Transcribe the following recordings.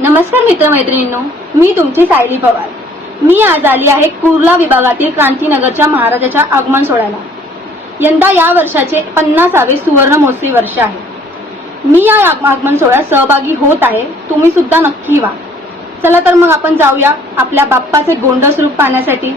नमस्कार मित्रमैत्रिणींनो, मी तुमची सायली पवार। मी आज आली आहे कुर्ला विभागातील क्रांतीनगरच्या महाराजाच्या आगमन सोहळ्याला। यंदा या वर्षाचे 50वे सुवर्ण महोत्सवी वर्ष आहे। मी या आगमन सोहळ्यात सहभागी होत आहे, तुम्ही सुद्धा नक्की व्हा। चला तर मग आपण जाऊया आपल्या बाप्पाचे गोंडस रूप पाहण्यासाठी।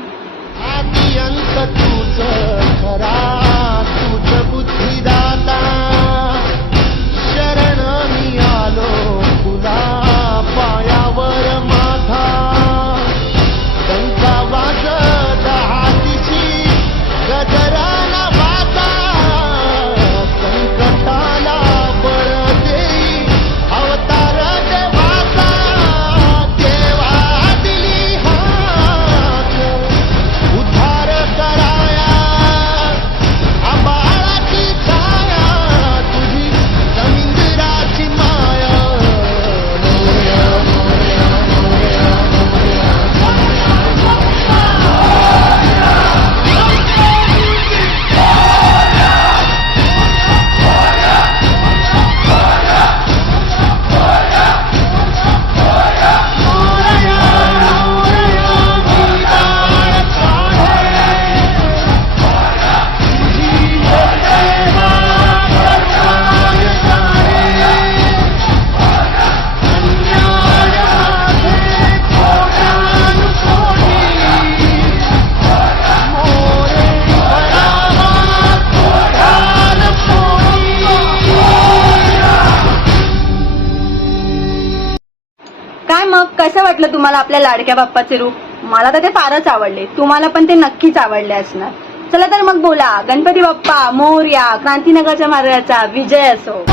काय मग कसं वाटलं तुम्हाला आपल्या लाडक्या बाप्पाचे रूप? मला तर ते फारच आवडले, तुम्हाला पण ते नक्कीच आवडले असणार। चला तर मग बोला, गणपती बाप्पा मोरया, क्रांतीनगरच्या महाराजाचा विजय असो।